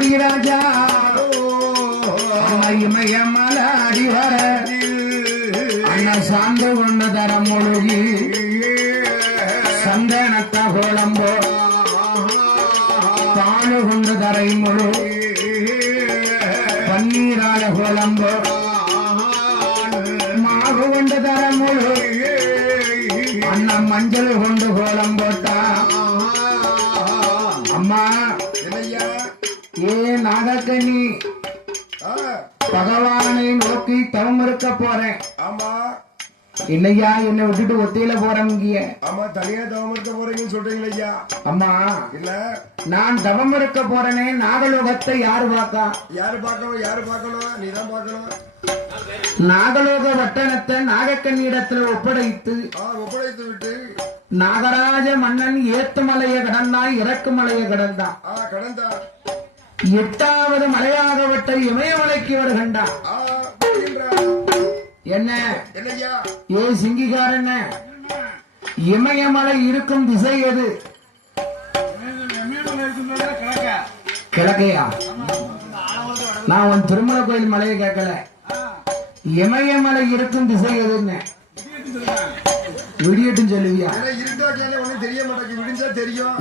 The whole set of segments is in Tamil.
தெக்கோடி ராஜா இமயமல அடிவர அண்ணா சார்ந்து கொண்ட தர முழுகி சந்தனத்த கோலம்போ தாழு கொண்டு தரை முழு பன்னீரால கோலம்போ மாவு கொண்டு தர முழு அண்ணா மஞ்சள் கொண்டு கோலம் போட்டா அம்மா ஏ நாகக்கண்ணி பகவானை நோக்கி தவம் இருக்க போறேன். ஆமா இல்லையா என்னை விட்டுட்டு ஒத்தையில போறீங்க. ஆமா தனியா தவம் இருக்க போறீங்கன்னு சொல்றீங்களா ஐயா? அம்மா இல்ல நான் தவம் இருக்க போறேனே. நாகலோகத்தை யாரு பார்க்கா? யாரு பார்க்கணும்? நீதான் பார்க்கணும். நாகலோக வட்டணத்தை நாகக்கண்ணியிடத்துல ஒப்படைத்து விட்டு நாகராஜ மன்னன் ஏத்து மலைய கடந்தான், இறக்கு மலைய கடந்தான். 8வது மலையாகப்பட்ட இமயமலைக்கு அவர் கண்டா. என்ன ஏ சிங்கிகாரன், இமயமலை இருக்கும் திசை எது? கிழக்கையா? நான் உன் திருமண கோயில் மலையை கேட்கல. இமயமலை இருக்கும் திசை எதுன்னு விடியட்டும் சொல்லுவியா?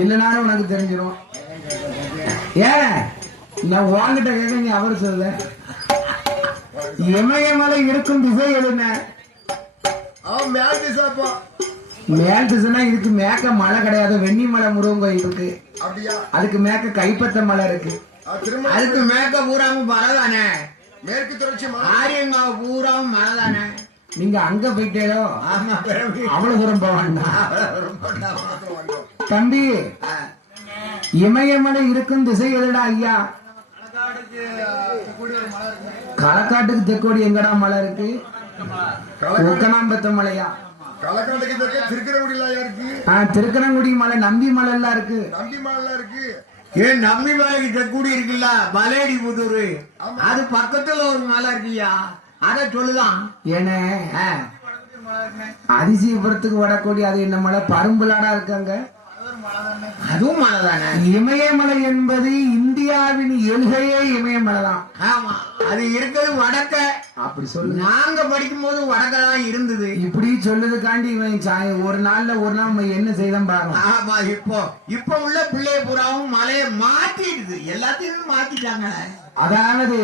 இல்லனாலும் உனக்கு தெரிஞ்சிடும். ஏன் நான் வாங்கிட்ட கேட்க அவரு சொல்ல. இமயமலை இருக்கும் திசை எதுன்னு? மேல் திசைனா இதுக்கு மேக்க மலை கிடையாது. வெண்ணி மலை முருகன் கோயில் இருக்கு. அதுக்கு மேக்க கைப்பத்த மலை இருக்கு. அதுக்கு மேக்க பூராவும் மலை தானே. மேற்கு தொடர்ச்சி ஆரியங்காவ பூராவும் மலை தானே. நீங்க அங்க போயிட்டேடோ அவ்வளவு தூரம் போவாண்டா தம்பி. இமயமலை இருக்கும் திசை எதுடா ஐயா? களக்காட்டுக்கு தெக்கோடி எங்கடா மலை இருக்கு? ஒக்கனாம்பத்த மலையா? திருக்கணங்குடி மலை, நம்பி மலை எல்லாம் இருக்கு. ஏன் நம்பி மலைக்கு தெக்கூடி இருக்குல்ல, மலையடி புதூர், அது பக்கத்துல ஒரு மலை இருக்கியா, அத சொல்லுதான். ஏன்னா அதிசயபுரத்துக்கு வடக்கோடி அது என்ன மலை? பரும்புலாடா இருக்காங்க, அதுவும் மலை தானே. இமயமலை என்பது இந்தியாவின் எழுகையே இமயமலை தான். ஆமா, அது இருக்கிறது வடக்க. அப்படி சொல்லு. நாங்க படிக்கும் போது வடக்கதான் இருந்தது. இப்படி சொல்லுதுக்காண்டி இவன் ஒரு நாள் நம்ம என்ன செய்தான் பாருங்க. ஆமா, இப்ப உள்ள பிள்ளைய பூராவும் மலையை மாத்திடுது. எல்லாத்தையும் மாத்திட்டாங்க. அதாவது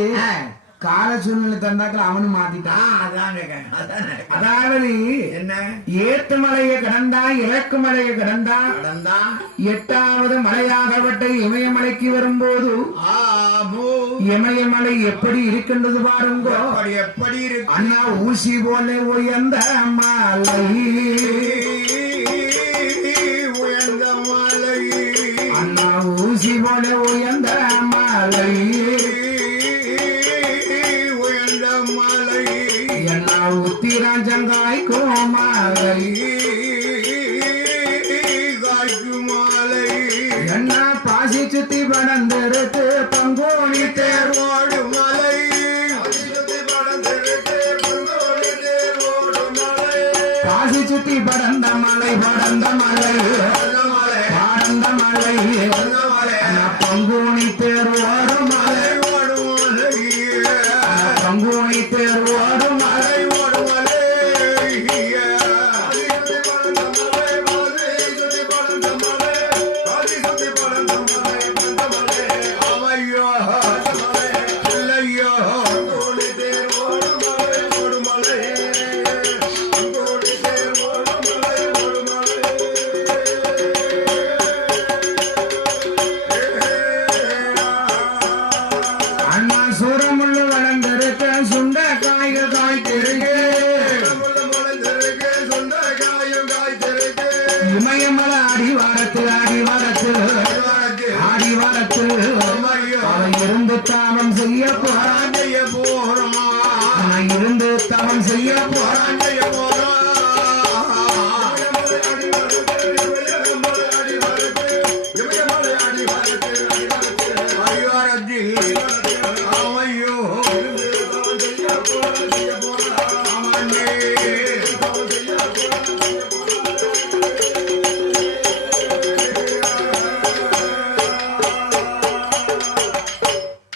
கால சூழ்நிலை தந்தாக்கள் அவனும் மாத்திட்டான். அதாவது என்ன, ஏத்து மலையை கடந்தா, இறக்கு மலையை கடந்தா 8வது மலையாகப்பட்ட இமயமலைக்கு வரும்போது இமயமலை எப்படி இருக்கின்றது பாருங்க. எப்படி இருக்கு அண்ணா? ஊசி போல உயர்ந்த மலை, உயர்ந்த மலை அண்ணா, ஊசி போல உயர்ந்த மலை, உத்திராஞ்சங்காய் கோமாலை, காய்க்குமாலை என்ன பாசி சுத்தி படந்திருக்கு பங்கோணி தேர்வோடு மலை, பாசி சுத்தி படந்த மலை, படந்த மலை, படந்த மலை, பங்கோணி தேர்வோடு மலை, பங்கோணி தேர்வோடு மலை. இமயமலை அடிவாரத்தில் அவன் இருந்து தாமம் செய்ய போறான், இருந்து தவம் செய்ய போறான்.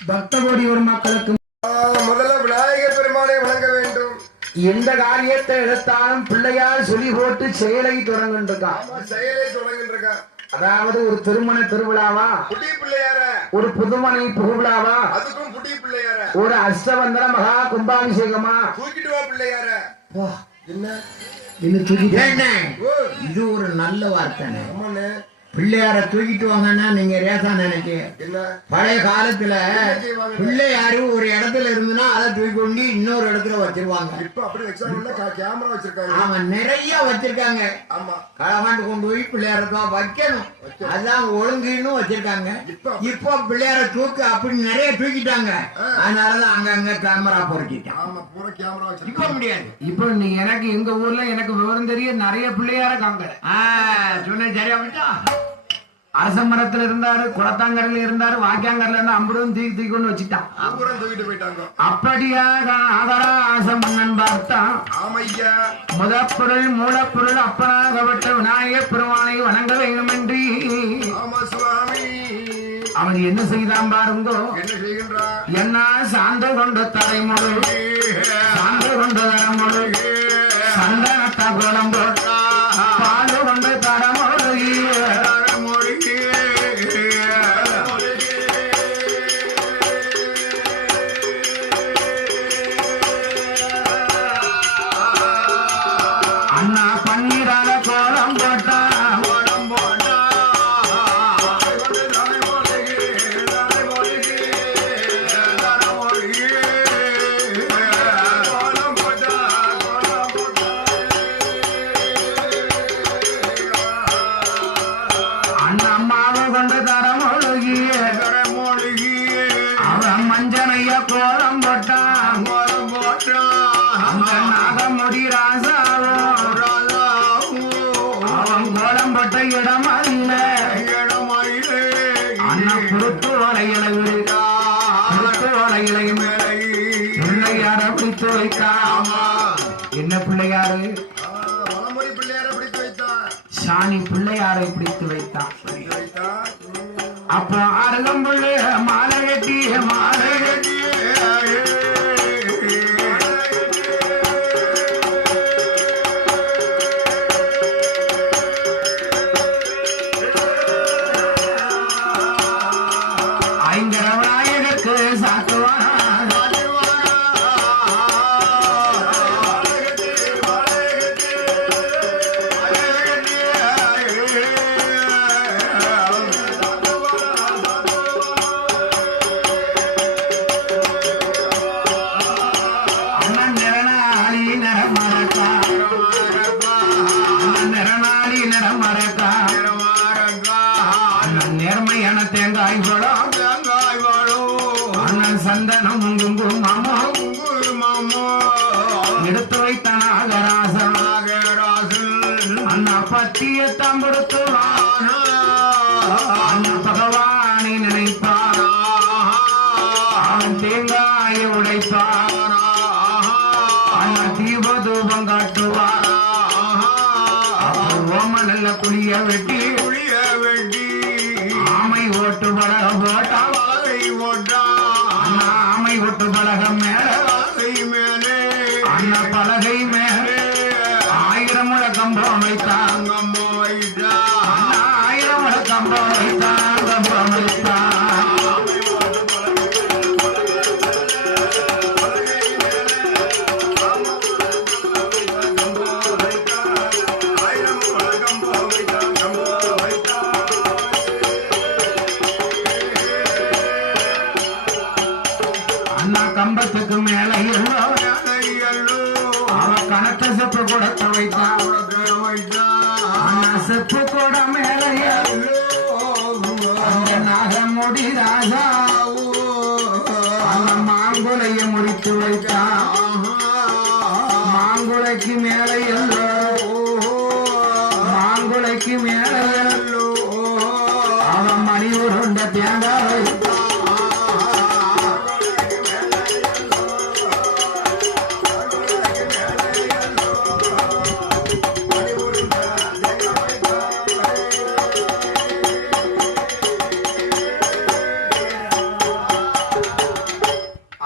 பக்த கோடி ஒரு மக்களுக்கு முதல்ல விநாயகர் பெருமானை வணங்க வேண்டும். எந்த காரியத்தை எடுத்தாலும் பிள்ளையார் சொல்லி போட்டு செயலை தொடங்கின்றிருக்கான். செயலை தொடங்கின்றிருக்கான். அதாவது ஒரு திருமண திருவிழாவா, புடி பிள்ளையார, ஒரு புதுமனை புகுவிழாவா, அதுக்கும் புடி பிள்ளையார, ஒரு அஷ்டவந்தன மகா கும்பாபிஷேகமா, தூக்கிட்டு வா பிள்ளையார. என்ன இது ஒரு நல்ல வார்த்தை. பிள்ளையார தூக்கிட்டு வாங்கன்னா நீங்க ரேசா நினைக்க. பழைய காலத்துல பிள்ளையாரு ஒரு இடத்துல இருந்துன்னா அதை தூக்கி கொண்டு இன்னொரு இடத்துல வச்சிருவாங்க. அவன் நிறைய வச்சிருக்காங்க. களவாண்டு கொண்டு போய் பிள்ளையாரத்தான் வைக்கணும், அதுதான் ஒழுங்குன்னு வச்சிருக்காங்க. இப்போ பிள்ளையார தூக்கு அப்படி நிறைய தூக்கிட்டாங்க. அதனாலதான் அங்கங்க கேமரா பொறுக்கிட்டான். இப்ப முடியாது. இப்போ நீ எனக்கு எங்க ஊர்ல எனக்கு விவரம் தெரிய நிறைய பிள்ளையார காங்க சொன்ன சரியா விட்டா. அரச மரத்துல இருந்தாரு, குளத்தாங்கரையில இருந்தாரு, வாக்கியாங்கரையில இருந்தா அம்புடும் தூக்கி கொண்டு வச்சுட்டான். தூக்கிட்டு போயிட்டாங்க. அப்படியாக ஆதராசம் மன்னன் பார்த்தான். முதற்பொருள் மூலப்பொருள் அப்பனாகப்பட்ட விநாயகப் பெருமானை வணங்க வேண்டும் என்று அவன் என்ன செய்தான் பாருங்கோ. என்ன சார்ந்து கொண்ட தலைமுறை, சார்ந்து கொண்ட தரமுறை, சந்தனத்த கோலம் போட்டா பாலு கொண்ட தரமுறை, அண்ணா பன்னீரால கோலம் போட்டா மஞ்சனைய கோலம் போட்டான். அந்த நாகமுடி ராசாவோ அவன் கோலம் போட்ட இடம் அல்ல. அண்ணன் பொறுத்து வலையிலை பொறுத்து வலையிலை பிள்ளையார பிடித்து வைத்தான். என்ன பிள்ளையாரு? சாணி பிள்ளையாரை பிடித்து வைத்தான். அப்போ அருகம்புள்ள மாலை கட்டி மாலை கட்டி ஐங்கர விநாயகருக்கு சாத்துவானா. நேர்மையான தேங்காய் பழம், அண்ணன் சந்தனம் குங்குமமோ எடுத்து வைத்த நாகராசன். அண்ணா பத்தியத்தாம் கொடுத்துவான். அண்ணா பகவானை நினைப்பான். அவன் தேங்காயை உடைப்பான். அண்ணா தீப தூபம் காட்டுவான். ஓம நல்ல குளிய வெட்டி ஆமை ஓட்டு பலக போட்டா. அண்ணா ஆமை ஓட்டு பலகம் மேலே அண்ணா பலகை மேலே 1000 முழ கம்பம் வைத்தான். அண்ணா 1000 முழ கம்பம் வைத்தான், கம்பம் வைத்தான். கம்பத்துக்கு மேல அவன் கணக்க செப்பு கூடத்த வைத்தான். அண்ணா செப்பு கூட மேல நாகமுடி ராஜா அவன் மாங்குலைய முடித்து வைத்தான். மாங்குலைக்கு மேல மாங்குலைக்கு மேல அவன் மணி உருண்ட தேங்காய் வைத்தான்.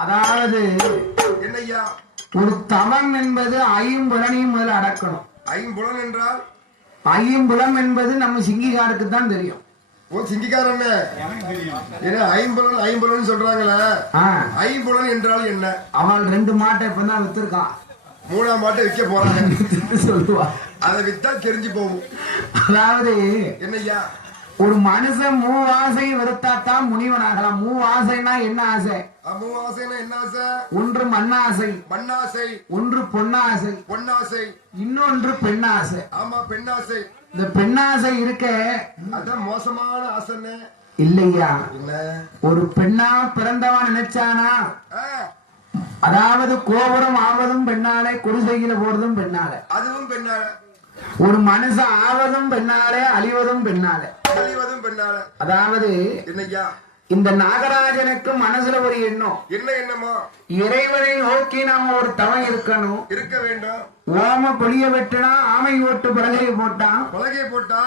அதாவது என்னய்யா ஒரு தவம் என்பது ஐம்புலனையும் முதல்ல அடக்கணும். ஐம்புலன் என்றால் ஐம்புலம் என்பது நம்ம சிங்கிகாருக்கு தான் தெரியும். ஓ சிங்கிக்காரன் ஏன்னா ஐம்புலன் சொல்றாங்களே, ஐம்புலன் என்றால் என்ன? அவன் 2 மாட்டை இப்பதான் வித்திருக்கான், 3ஆம் மாட்டை விற்க போறாங்க சொல்லுவா. அதை வித்தா தெரிஞ்சு போகும். அதாவது என்னய்யா ஒரு மனுஷன் மூவாசை வெறுத்தாத்தான் முனிவன் ஆகலாம். மூவாசைனா என்ன ஆசை? மூவாசைனா என்ன ஆசை? ஒன்று மண்ணாசை, மண்ணாசை. ஒன்று பொன்னாசை, பொன்னாசை. இன்னொன்று பெண்ணாசை. ஆமா பெண்ணாசை. இந்த பெண்ணாசை இருக்க அதான் மோசமான ஆசைன்னு இல்லையா? என்ன ஒரு பெண்ணா பிறந்தவன் நினைச்சானா, அதாவது கோபுரம் ஆவதும் பெண்ணாலே, குடிசையில போறதும் பெண்ணாலே, அதுவும் பெண்ணால. ஒரு மனுஷன் ஆவதும் பெண்ணாலே, அழிவதும் பெண்ணாலே, அழிவதும் பெண்ணால. அதாவது என்னய்யா இந்த நாகராஜனுக்கு மனசுல ஒரு எண்ணம், என்ன எண்ணமோ? இறைவனை நோக்கி நாம ஒரு தவம் இருக்கணும், இருக்க வேண்டும். ஓம கொளிய வெட்டினா ஆமை ஓட்டு பலகையை போட்டான், பலகையை போட்டா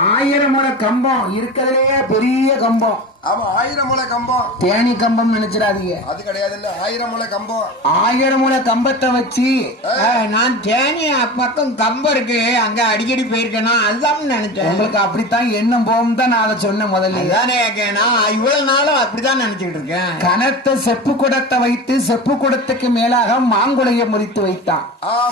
1000 முளை கம்பம் இருக்கிறதுலயே பெரிய கம்பம். ஆமா 1000 முளை கம்பம். தேனி கம்பம் நினைச்சிடாதீங்க, அது கிடையாது. 1000 முளை கம்பம். 1000 முளை கம்பத்தை வச்சு நான் தேனி பக்கம் கம்பம் இருக்கு, அங்க அடிக்கடி போயிருக்கேனா, அதுதான் நினைச்சேன். உங்களுக்கு அப்படித்தான் எண்ணம் போகும் தான் நான் அதை சொன்னேன் முதல்ல. நான் இவ்வளவு நாளும் அப்படிதான் நினைச்சுக்கிட்டு இருக்கேன். கனத்த செப்பு குடத்தை வைத்து செப்பு குடத்துக்கு மேலாக மாங்குளையை முறித்து வைத்தான்.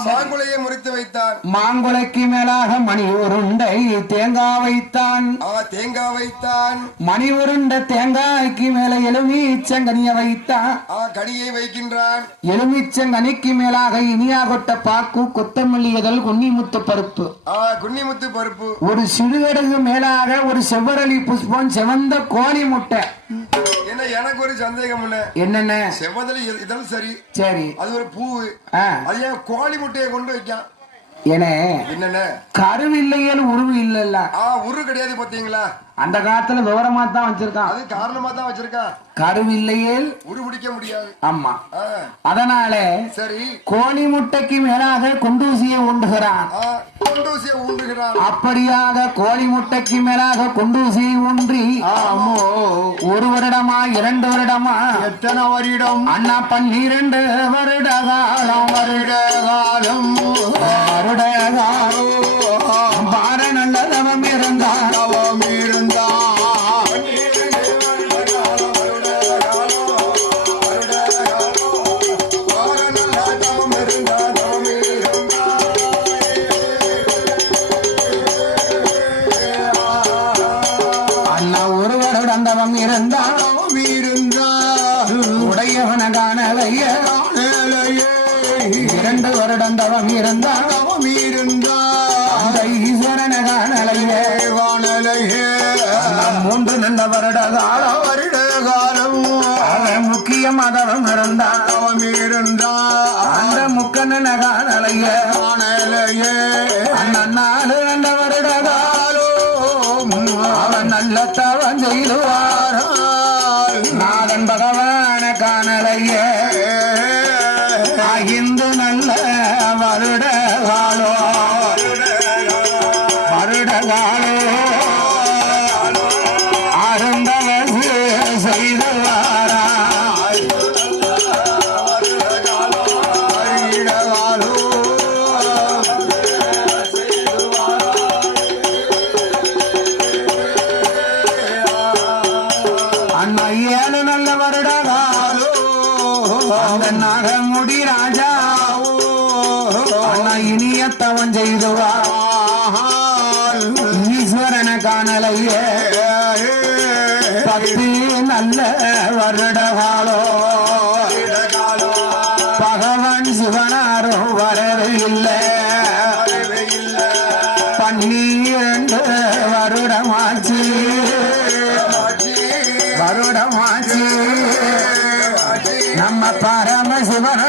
மாங்குளையை முறித்து வைத்தான். மாங்குளைக்கு மேலாக மணி உருண்டை தேங்காய் வைத்தான். தேங்காய் வைத்தான். மணி உருண்டை தேங்காய்க்கு மேல எலுமிச்சங்கனிய வைத்தான். கனியை வைக்கின்றான். எலுமிச்சங்கனிக்கு மேலாக இனியா கொட்ட பாக்கு, கொத்தமல்லி இதழ், குன்னிமுத்து பருப்பு. குன்னிமுத்து பருப்பு. ஒரு சிறுகடுகு மேலாக ஒரு செவ்வரளி புஷ்பம், செவந்த கோழி முட்டை. என்ன எனக்கு ஒரு சந்தேகம் இல்ல, என்னென்ன செவ்வதலி இதழ் சரி சரி, அது ஒரு பூ, அது ஏன் கோழி முட்டையை கொண்டு வைக்கான்? என்ன கருவில்லையல் உருவு இல்லல்ல? உரு கிடையாது பாத்தீங்களா? அந்த காலத்துல விவரமா தான் வச்சிருக்கான், அது காரணமா தான் வச்சிருக்கான். கருவில்லையேல் உரு பிடிக்க முடியாது. ஆமா, அதனால சரி கோழி முட்டைக்கு மேலாக குண்டூசியை ஊண்டுகிறான். குண்டூசியை ஊண்டுகிறான். அப்படியாக கோழி முட்டைக்கு மேலாக குண்டூசியை ஊன்றி ஒரு வருடமா 2 வருடமா எத்தனை வருடம்? அண்ணா 12 வருட காலம். வருட காலம் பார நல்ல தவம் இருந்தான். தவம் இருந்தான். அண்ணா 1 வருடம் தவம் இருந்தான். உடையவன காணலைய 2 வருடம் தவம் இருந்தான். அந்த ஈஸ்வரன காணலைய 3 நல்ல வருட காலம். அவன் முக்கிய மதவம் இருந்தான். அந்த முக்கன காணலைய 4 நல்ல வருட காலம். அவன் நல்ல தவம் செய்துவார். நாதன் பகவான காணலைய 5 நல்ல வருட காலோ. வருட காலோ அருந்தவசு செய்தவாரா. அண்ணா 7 நல்ல வருட காலோ. அந்த நாகமுடி ராஜா அண்ணா இனிய தவம் செய்துவா. ஈஸ்வரன காணலைய 10 நல்ல வருட காலோ. பகவான் சிவனாரும் வரவே இல்லை. 12 வருடமாச்சு. வருடமாச்சு நம்ம பரமசிவன